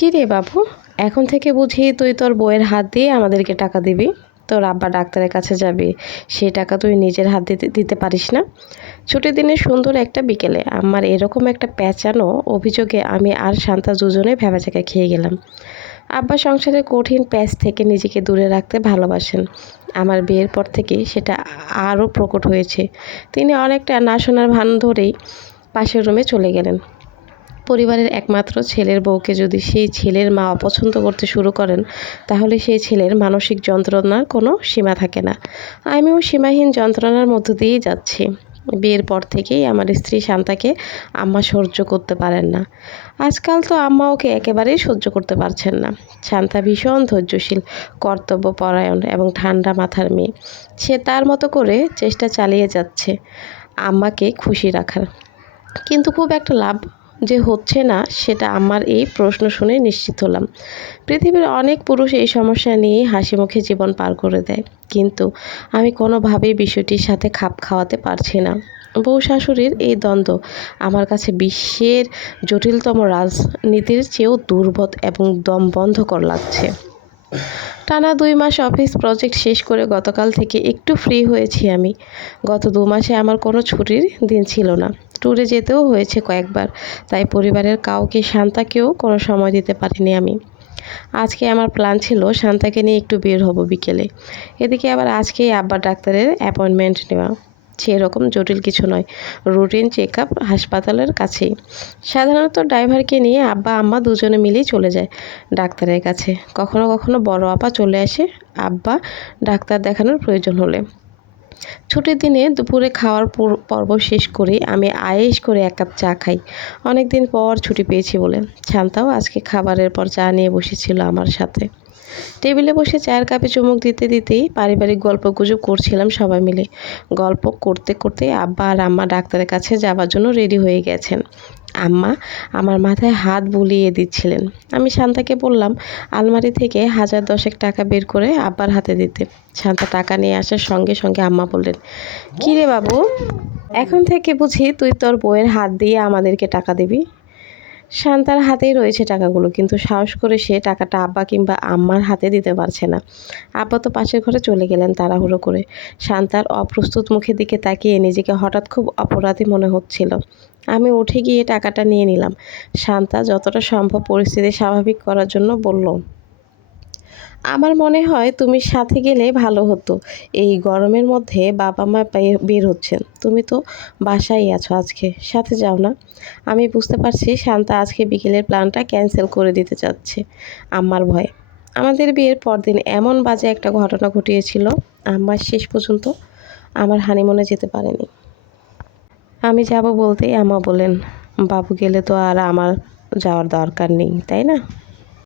কী রে বাবু? এখন থেকে বুঝি তুই তোর বইয়ের হাত দিয়ে আমাদেরকে টাকা দিবি। তোর আব্বা ডাক্তারের কাছে যাবে। সেই টাকা তুই নিজের হাত দিতে দিতে পারিস না। ছুটির দিনে সুন্দর একটা বিকেলে আমার এরকম একটা প্যাঁচানো অভিযোগে আমি আর শান্তা দুজনে ভেবাচাকা খেয়ে গেলাম। আব্বা সংসারের কঠিন প্যাচ থেকে নিজেকে দূরে রাখতে ভালোবাসেন। আমার বিয়ের পর থেকে সেটা আরও প্রকট হয়েছে। তিনি অনেকটা না শোনার ভান ধরেই পাশের রুমে চলে গেলেন। পরিবারের একমাত্র ছেলের বউকে যদি সেই ছেলের মা অপছন্দ করতে শুরু করেন, তাহলে সেই ছেলের মানসিক যন্ত্রণার কোনো সীমা থাকে না। আমিও সীমাহীন যন্ত্রণার মধ্য দিয়েই যাচ্ছি। বিয়ের পর থেকেই আমার স্ত্রী শান্তাকে আম্মা সহ্য করতে পারেন না। আজকাল তো আম্মা ওকে একেবারেই সহ্য করতে পারছেন না। শান্তা ভীষণ ধৈর্যশীল, কর্তব্যপরায়ণ এবং ঠান্ডা মাথার মেয়ে। সে তার মতো করে চেষ্টা চালিয়ে যাচ্ছে আম্মাকে খুশি রাখার। কিন্তু খুব একটা লাভ যে হচ্ছে না, সেটা আমার এই প্রশ্ন শুনে নিশ্চিত হলাম। পৃথিবীর অনেক পুরুষ এই সমস্যা নিয়ে হাসি মুখে জীবন পার করে দেয়। কিন্তু আমি কোনোভাবেই বিষয়টির সাথে খাপ খাওয়াতে পারছি না। বউ শাশুড়ির এই দ্বন্দ্ব আমার কাছে বিশ্বের জটিলতম রাজনীতির চেয়েও দুর্বোধ এবং দম বন্ধকর লাগছে। টানা দুই মাস অফিস প্রজেক্ট শেষ করে গতকাল থেকে একটু ফ্রি হয়েছি আমি। গত দু মাসে আমার কোনো ছুটির দিন ছিল না। ট্যুরে যেতেও হয়েছে কয়েকবার, তাই পরিবারের কাউকে শান্তাকেও কোনো সময় দিতে পারিনি আমি। আজকে আমার প্ল্যান ছিল শান্তাকে নিয়ে একটু বের হব বিকেলে। এদিকে আবার আজকেই আব্বা ডাক্তারের অ্যাপয়েন্টমেন্ট নেওয়া। সেরকম জটিল কিছু নয়। রুটিন চেক আপ হাসপাতালের কাছেই। সাধারণত ড্রাইভারকে নিয়ে আব্বা, আম্মা দুজনে মিলেই চলে যায় ডাক্তারের কাছে। কখনো কখনো বড় আপা চলে আসে আব্বা ডাক্তার দেখানোর প্রয়োজন হলে। ছুটির দিনে দুপুরে খাওয়ার পর্ব শেষ করে আমি আয়েস করে এক কাপ চা খাই। অনেক দিন পর ছুটি পেয়েছি বলে। শান্তাও আজকে খাবারের পর চা নিয়ে বসেছিল আমার সাথে। টেবিলে বসে চায়ের কাপে চুমুক দিতে দিতেই পারিবারিক গল্প গুজব করছিলাম সবাই মিলে। গল্প করতে করতে আব্বা আর আম্মা ডাক্তারের কাছে যাবার জন্য রেডি হয়ে গেছেন। আম্মা আমার মাথায় হাত বুলিয়ে দিচ্ছিলেন। আমি শান্তাকে বললাম, আলমারি থেকে হাজার দশেক টাকা বের করে আব্বার হাতে দিতে। শান্তা টাকা নিয়ে আসার সঙ্গে সঙ্গে আম্মা বললেন কী রে বাবু, এখন থেকে বুঝি তুই তোর বইয়ের হাত দিয়ে আমাদেরকে টাকা দিবি? শান্তার হাতেই রয়েছে টাকাগুলো, কিন্তু সাহস করে সে টাকাটা আব্বা কিংবা আম্মার হাতে দিতে পারছে না। আব্বা তো পাশের ঘরে চলে গেলেন তাড়াহুড়ো করে। শান্তার অপ্রস্তুত মুখের দিকে তাকিয়ে নিজেকে হঠাৎ খুব অপরাধী মনে হচ্ছিল। আমি উঠে গিয়ে টাকাটা নিয়ে নিলাম। শান্তা যতটা সম্ভব পরিস্থিতি স্বাভাবিক করার জন্য বলল আমার মনে হয় তুমি সাথে গেলে ভালো হতো। এই গরমের মধ্যে বাবা মা বের হচ্ছেন। তুমি তো বাসায় আছো আজকে। সাথে যাও না। আমি বুঝতে পারছি শান্তা আজকে বিকেলের প্ল্যানটা ক্যান্সেল করে দিতে চাচ্ছে। আমার ভয়। আমাদের বিয়ের পরদিন এমন বাজে একটা ঘটনা ঘটিয়েছিল। আমার শেষ পর্যন্ত আমার হানিমনে যেতে পারেনি। আমি যাব বলতেই আমা বলেন বাবু গেলে তো আর আমার যাওয়ার দরকার নেই, তাই না?